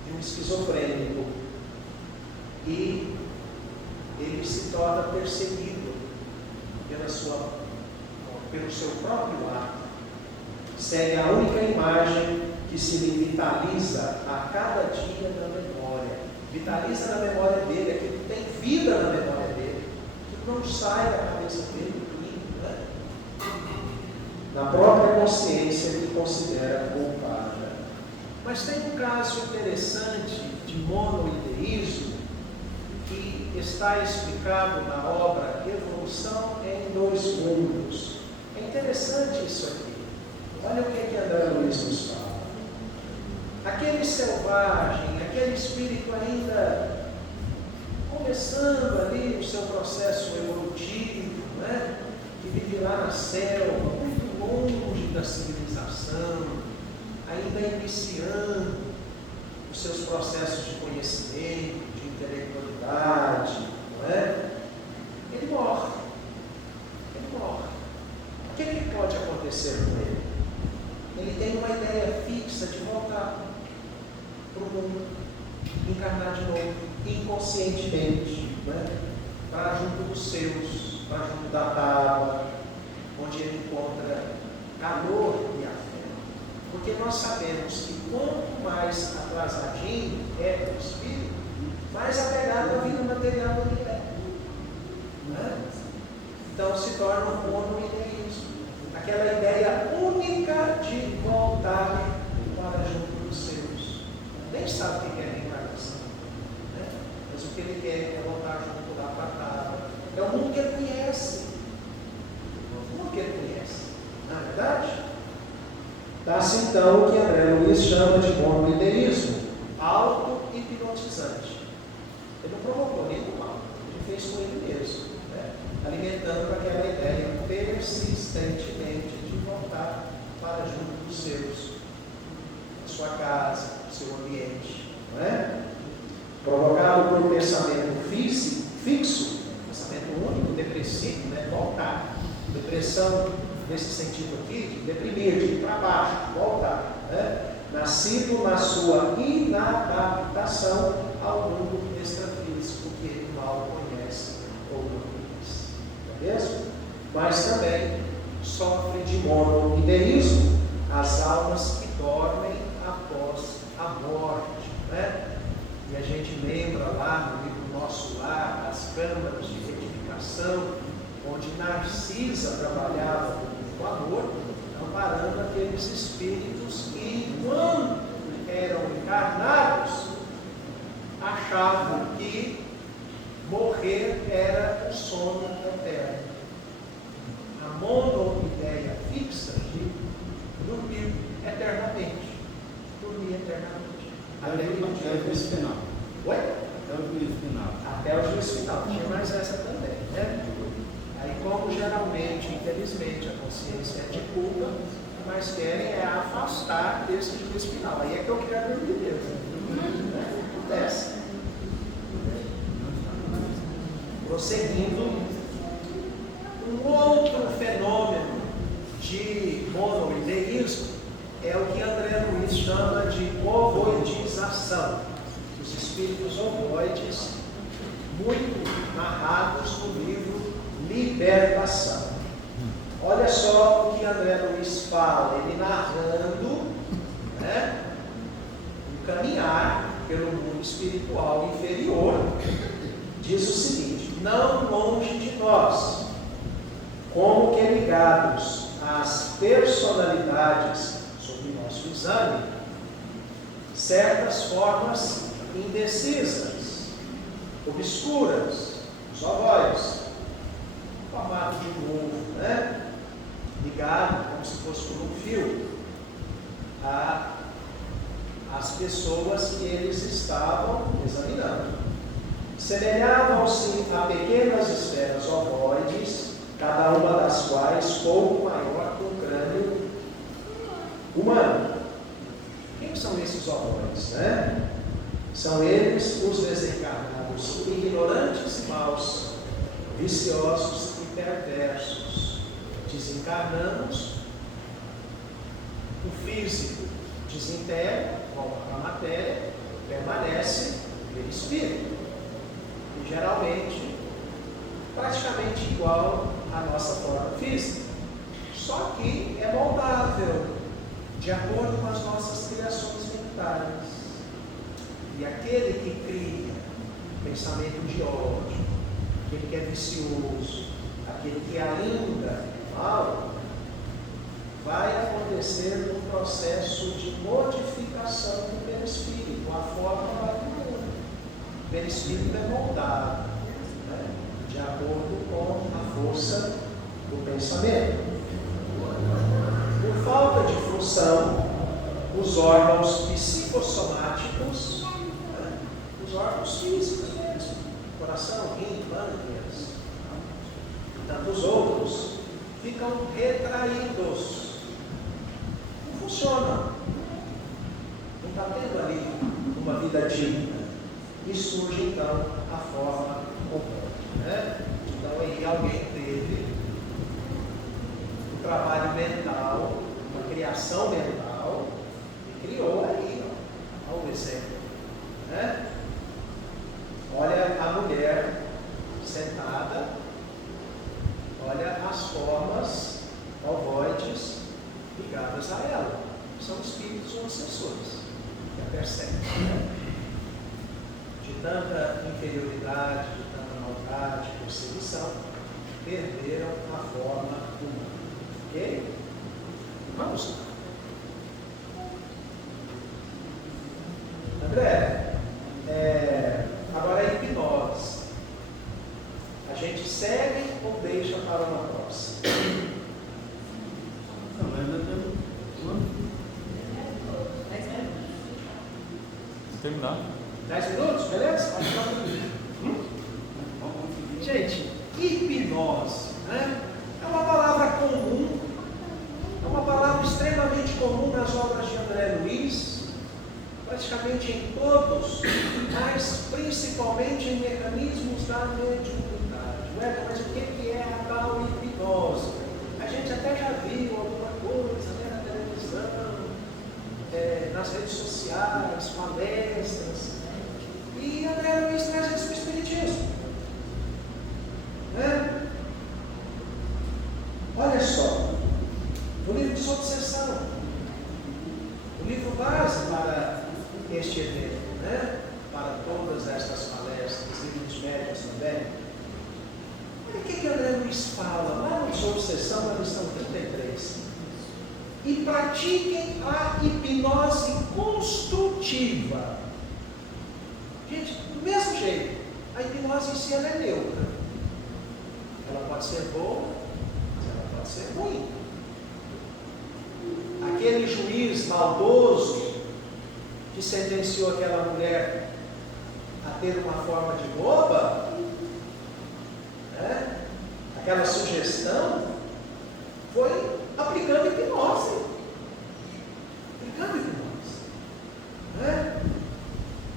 de um esquizofrênico. E ele se torna perseguido pelo seu próprio ato. Segue a única imagem que se lhe vitaliza a cada dia na memória. Vitaliza na memória dele, aquilo que tem vida na memória dele, que não sai da cabeça dele, né? Na própria consciência ele considera culpável. Mas tem um caso interessante de monoideísmo que está explicado na obra Evolução em Dois Mundos. É interessante isso aqui. Olha o que André Luiz nos fala. Aquele selvagem, aquele espírito ainda começando ali o seu processo evolutivo, né? Que vive lá na selva, muito longe da civilização, ainda iniciando os seus processos de conhecimento, de intelectualidade, não é? Ele morre. O que pode acontecer com ele? Ele tem uma ideia fixa de voltar para o mundo, encarnar de novo, inconscientemente, né? Para junto dos seus, para junto da tábua, onde ele encontra calor e afeto. Porque nós sabemos que quanto mais atrasadinho é o espírito, mais apegado à vida material ele é. Né? Então se torna um monoideísmo. Aquela ideia única de voltar para junto dos seus. Nem sabe o que é reencarnação. Né? Mas o que ele quer é voltar junto lá para cá. É o mundo que ele conhece. O mundo que ele conhece. Não é verdade? Dá-se então o que André Luiz chama de monoideísmo, auto-hipnotizante. Ele não provocou nenhum mal, ele fez com ele mesmo, né? Alimentando aquela ideia persistentemente de voltar para junto dos seus, da sua casa, do seu ambiente, não é? Provocado por um pensamento fixo, pensamento único, depressivo, né? Voltar. Depressão, nesse sentido aqui, de deprimir, de ir para baixo, voltar, né? Nascido na sua inadaptação ao mundo extrafísico que ele mal conhece ou não conhece. Não é mesmo? Mas também sofre de monoideísmo as almas que dormem após a morte. Né? E a gente lembra lá no livro Nosso Lar, as câmaras de retificação, onde Narcisa trabalhava com o amor, amparando aqueles espíritos que, quando eram encarnados, achavam que morrer era o sono eterno. A monoideia fixa de dormir eternamente. Dormir eternamente. Até o juízo final. Oi? Até o juízo final. Até o juízo final. Tinha mais essa também, né? Aí, como geralmente, infelizmente, a consciência é de culpa, mas querem é afastar desse juízo final. Aí é que eu quero dormir mesmo. Acontece. Prosseguindo, um outro fenômeno de monoideísmo é o que André Luiz chama de ovoidização. Os espíritos ovoides, muito narrados no livro Libertação. Olha só o que André Luiz fala, ele narrando, né, um caminhar pelo mundo espiritual inferior, diz o seguinte: não longe de nós, como que ligados às personalidades sob nosso exame, certas formas indecisas, obscuras, os ovoides, formato de novo, né? Ligado como se fosse por um fio às pessoas que eles estavam examinando. Semelhavam-se a pequenas esferas ovoides, cada uma das quais pouco maior que o crânio humano. Quem são esses ovoides, né? São eles os desencarnados ignorantes e maus, viciosos e perversos. Desencarnamos, o físico desintegra, volta para a matéria, permanece o espírito. E geralmente, praticamente igual à nossa forma física. Só que é moldável, de acordo com as nossas criações mentais. E aquele que cria pensamento de ódio, aquele que é vicioso, aquele que ainda é mal, vai acontecer um processo de modificação do perispírito. A forma vai mudando. O perispírito é moldado, né, de acordo com a força do pensamento. Por falta de função, os órgãos psicossomáticos, né, os órgãos físicos mesmo, coração, rim, pâncreas, e tantos outros, ficam retraídos. Não funciona. Não está tendo ali uma vida digna. E surge então a forma comum, né? Então aí alguém teve um trabalho mental, uma criação mental, e criou aí, ó o exemplo, né? Olha a mulher sentada, olha as formas ovoides ligadas a ela. são espíritos obsessores, que a perseguem, né? De tanta inferioridade, de tanta maldade, perseguição, perderam a forma humana. Ok? Vamos lá. André, agora a hipnose. A gente segue ou deixa para uma próxima? Não, mas ainda temos uma. Terminar. 10 minutos, beleza? Gente, hipnose, né? É uma palavra comum, é uma palavra extremamente comum nas obras de André Luiz, praticamente em todos, mas principalmente em mecanismos da mediunidade. Mas o que é a tal hipnose? A gente até já viu alguma coisa, né, na televisão, nas redes sociais, palestras, e André Luiz traz isso para o Espiritismo. Né? Olha só, o livro de Desobsessão, o livro base para este evento, né? Para todas estas palestras, livros médios também. Olha o que André Luiz fala lá no Desobsessão, na lição 33. E pratiquem a hipnose construtiva. Gente, do mesmo jeito, a hipnose em si ela é neutra. Ela pode ser boa, mas ela pode ser ruim. Aquele juiz maldoso que sentenciou aquela mulher a ter uma forma de boba, né? Aquela sugestão, foi aplicando hipnose. Aplicando hipnose. Né?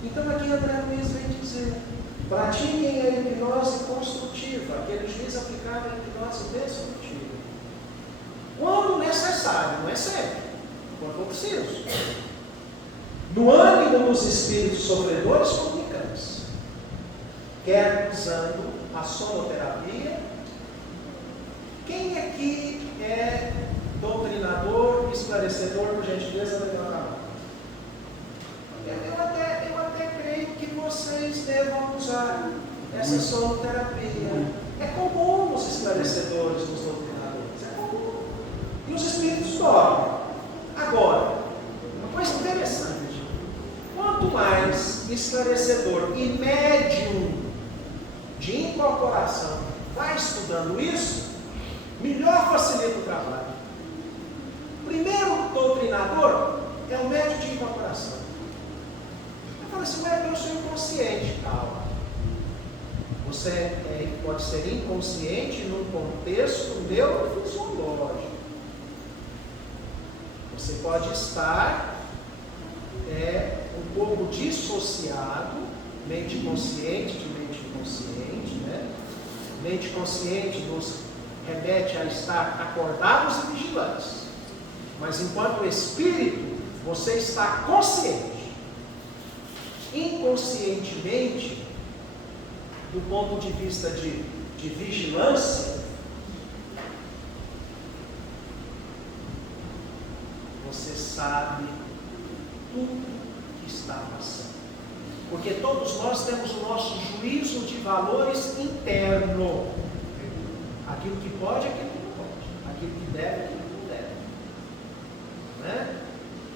Então aqui André Luiz vem dizer: pratiquem a hipnose construtiva. Aquele juiz aplicava a hipnose destrutiva. Quando necessário, não é sempre, quando for preciso. No ânimo dos espíritos sofredores comunicantes, quer usando a sonoterapia. Quem aqui é doutrinador, esclarecedor, por gentileza, levanta a mão. Eu até creio que vocês devam usar essa sonoterapia. É comum nos esclarecedores, nos doutrinadores. É comum. E os espíritos dormem. Agora, uma coisa interessante. Quanto mais esclarecedor e médium de incorporação vai estudando isso, melhor facilita o trabalho. Primeiro doutrinador é o médium de incorporação. Ele fala assim: eu sou inconsciente, calma. Você pode ser inconsciente num contexto neurofisiológico. Você pode estar um pouco dissociado, mente consciente de mente inconsciente, né? Mente consciente nos remete a estar acordados e vigilantes. Mas enquanto espírito, você está consciente. Inconscientemente, do ponto de vista de vigilância, você sabe tudo que está passando. Porque todos nós temos o nosso juízo de valores interno. Aquilo que pode, aquilo que não pode. Aquilo que deve, aquilo que não deve. Né?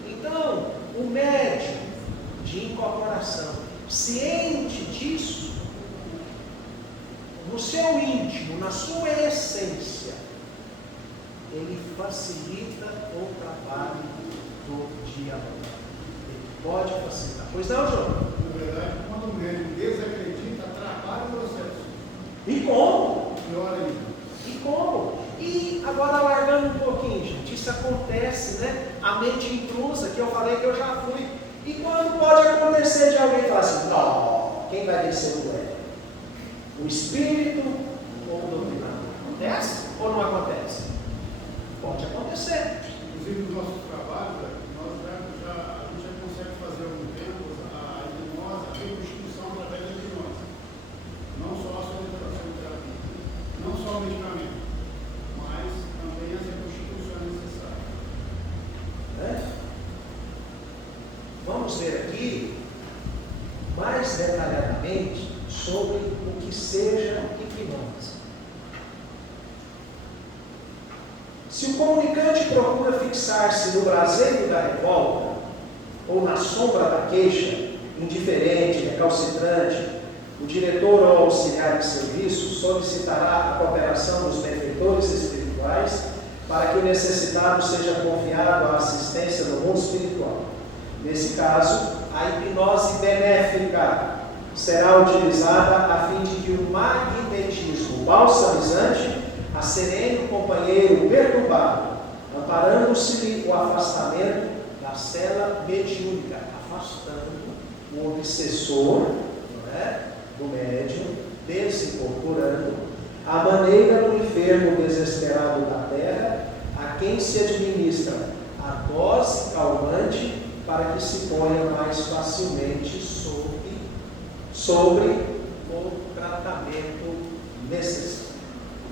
Então, o médium de incorporação, ciente disso, no seu íntimo, na sua essência, ele facilita o trabalho do diabo. Ele pode facilitar. Pois não, João? Na verdade, quando o médium desacredita, atrapalha o processo. E como? Pior ainda. E como? E agora largando um pouquinho, gente, isso acontece, né? A mente intrusa, que eu falei que eu já fui. E quando pode acontecer de alguém falar assim: não, quem vai vencer o ego? O espírito ou o doutrinador? Acontece ou não acontece? Pode acontecer. Inclusive, no nosso trabalho, a gente já consegue fazer há algum tempo a hipnose, a reconstituição através da hipnose. Não só a sonoterapia, não só o medicamento, mas também as reconstituições necessárias. vamos ver aqui mais detalhadamente sobre o que seja hipnose. Se o comunicante procura fixar-se no braseiro da revolta, ou na sombra da queixa, indiferente, recalcitrante, o diretor ou auxiliar de serviço solicitará a cooperação dos benfeitores espirituais para que o necessitado seja confiado à assistência do mundo espiritual. Nesse caso, a hipnose benéfica será utilizada a fim de que o magnetismo balsamizante asserene o companheiro perturbado, amparando-se-lhe o afastamento da cela mediúnica, afastando o obsessor, não é, do médium, desincorporando a maneira do enfermo desesperado da terra, a quem se administra a dose calmante para que se ponha mais facilmente sobre o tratamento necessário.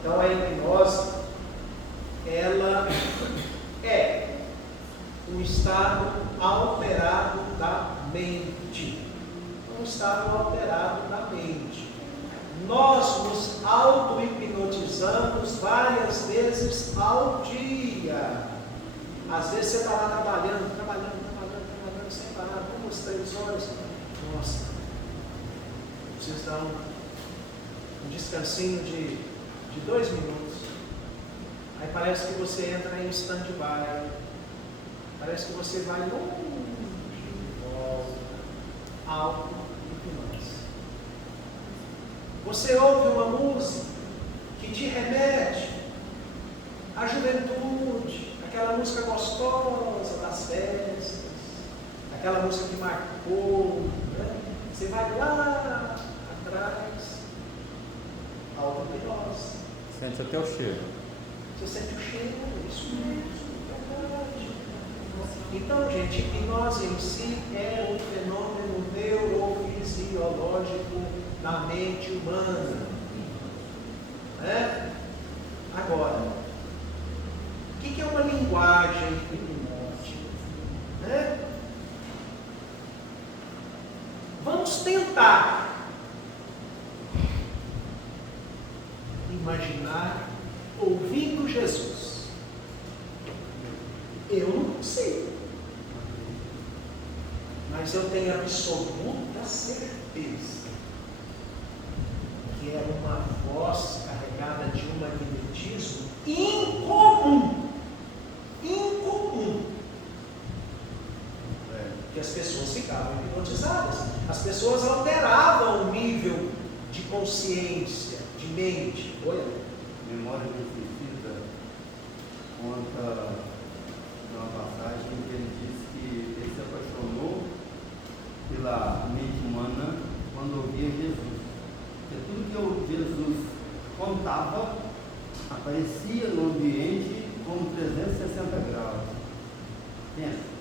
Então a hipnose, ela é um estado alterado da mente. Um estado alterado da mente. Nós nos auto-hipnotizamos várias vezes ao dia. Às vezes você está lá trabalhando, sem parar, 2, 3 horas. Nossa, preciso dar um descansinho de 2 minutos. Aí parece que você entra em stand-by. Parece que você vai longe de volta. Auto-hipnose. Você ouve uma música que te remete à juventude, aquela música gostosa das festas, aquela música que marcou, né? Você vai lá atrás, auto-hipnose. Sente até o cheiro. Você sente o cheiro, isso mesmo, verdade. Então, gente, hipnose em si é um fenômeno neurofisiológico da mente humana. Né? Agora, o que é uma linguagem hipnótica? Né? Vamos tentar imaginar ouvindo Jesus. Eu não consigo. Mas eu tenho absoluta certeza que é uma voz carregada de um magnetismo incomum. Que as pessoas ficavam hipnotizadas. As pessoas alteravam o nível de consciência, de mente. Olha. Memória do Suicida conta uma passagem em que ele diz que ele se apaixonou pela mente humana quando ouvia Jesus. Porque tudo que Jesus contava aparecia no ambiente como 360 graus. Pensa.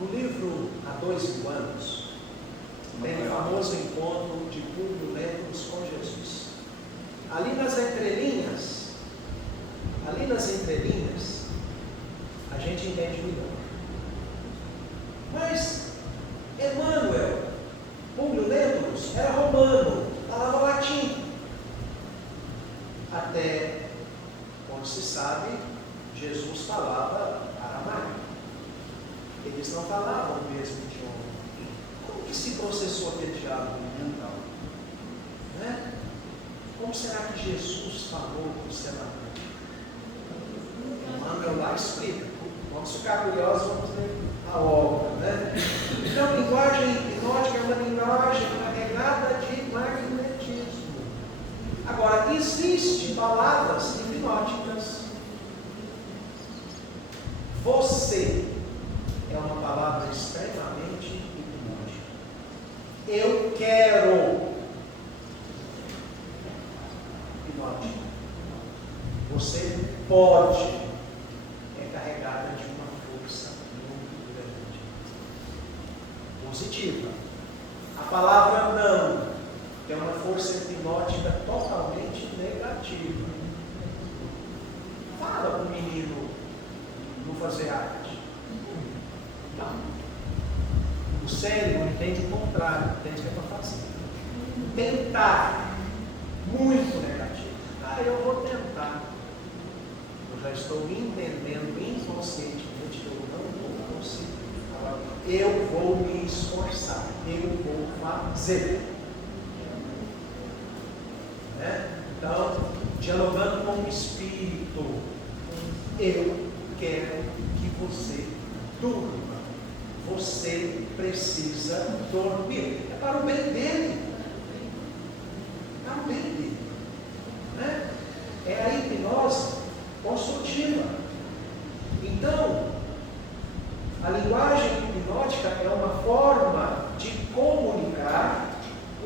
No livro Há 2.000 anos, tem o famoso encontro de Públio Lentulus com Jesus. Ali nas entrelinhas, a gente entende melhor. Mas Emmanuel, Públio Lentulus, era romano, falava latim. Até onde se sabe, Jesus falava aramaico. Eles não falavam o mesmo idioma. Como que se processou aquele diálogo mental? Né? Como será que Jesus falou com o senador? Emmanuel lá explica. Vamos ficar curiosos, vamos ler a obra. Né? Então, linguagem hipnótica é uma linguagem carregada de magnetismo. Agora, existem palavras hipnóticas. Você é uma palavra extremamente hipnótica. Eu quero. Hipnótica. Você pode. É carregada de uma força muito grande. Positiva. A palavra não é uma força hipnótica totalmente negativa. Fala para o menino não fazer arte. Não. cérebro entende o contrário, entende que é para fazer. Tentar, muito negativo. Eu vou tentar. Eu já estou entendendo inconscientemente que eu não vou conseguir. Eu vou me esforçar, eu vou fazer. Então, dialogando com o Espírito, eu quero que você durma. Você precisa dormir. É para o bem dele. É para o bem dele. É a hipnose construtiva. Então, a linguagem hipnótica é uma forma de comunicar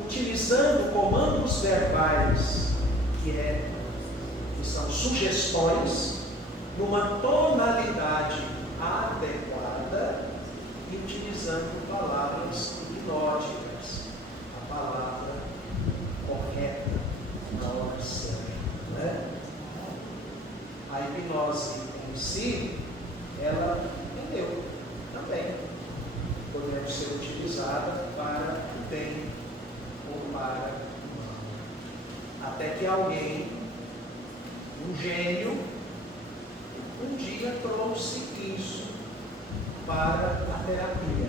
utilizando comandos verbais que são sugestões numa tonalidade adequada e utilizando palavras hipnóticas, a palavra correta na hora certa. A hipnose em si, ela entendeu também. Podemos ser utilizada para o bem ou para o mal. Até que alguém, um gênio, um dia trouxe isso para a terapia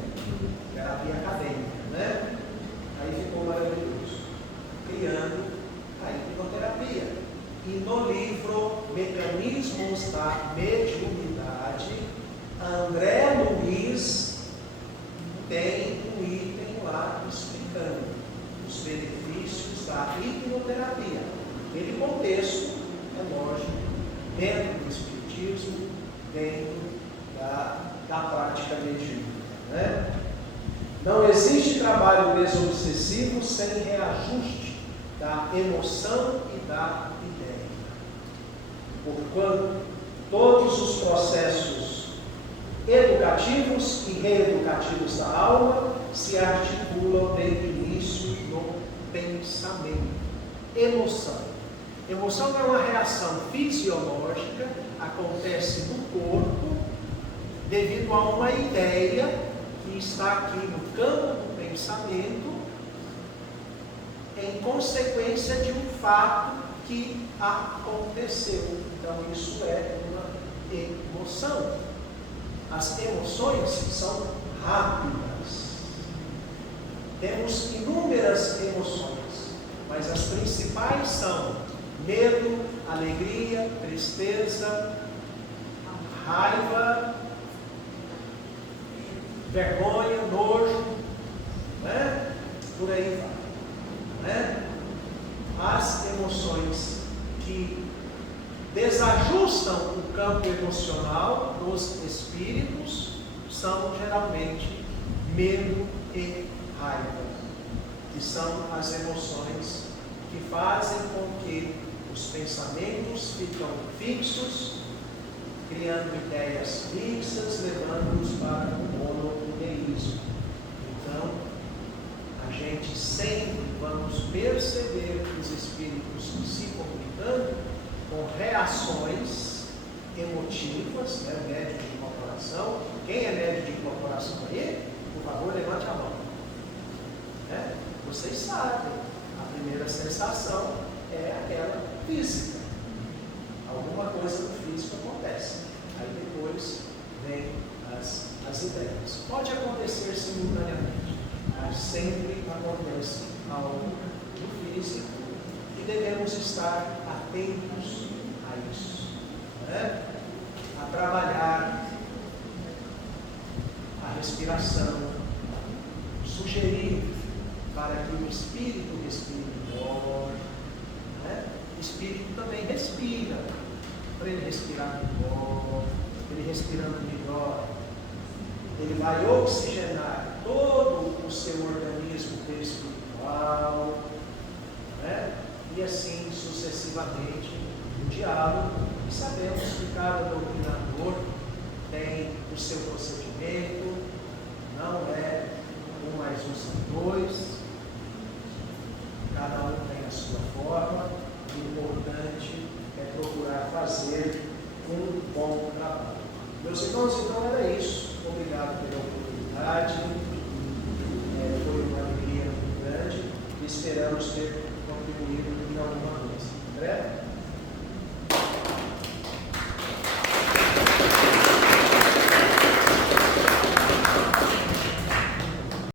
acadêmica, Aí ficou maravilhoso, criando a hipnoterapia. E no livro Mecanismos da Mediunidade, André Luiz tem um item lá explicando os benefícios da hipnoterapia. Aquele contexto, é lógico, dentro do espiritismo, dentro da prática mediúnica. Não existe trabalho desobsessivo sem reajuste da emoção e da ideia. Porquanto todos os processos educativos e reeducativos da alma se articulam desde o início no pensamento. Emoção. Emoção é uma reação fisiológica, acontece no corpo, devido a uma ideia que está aqui no campo do pensamento, em consequência de um fato que aconteceu. Então, isso é uma emoção. As emoções são rápidas. Temos inúmeras emoções, mas as principais são medo, alegria, tristeza, raiva, vergonha, nojo, por aí vai. As emoções que desajustam o campo emocional dos espíritos são geralmente medo e raiva, que são as emoções que fazem com que os pensamentos ficam fixos, criando ideias fixas, levando-os para o monoteísmo. Então, a gente sempre vamos perceber os espíritos se comunicando com reações emotivas, médio de incorporação. Quem é médio de incorporação aí? Por favor, levante a mão. Vocês sabem, a primeira sensação é aquela física. Alguma coisa no físico acontece. Aí depois vem as ideias. Pode acontecer simultaneamente, mas sempre acontece algo no físico e devemos estar atentos a isso. A trabalhar a respiração, sugerir para que o espírito respire melhor. O espírito também respira, para ele respirar melhor, ele respirando melhor, ele vai oxigenar todo o seu organismo espiritual, e assim sucessivamente, no diálogo. E sabemos que cada doutrinador tem o seu procedimento, não é 1 mais 1 são 2, cada um tem a sua forma. O importante é procurar fazer um bom trabalho. Meus irmãos, então era isso. Obrigado pela oportunidade. nos ter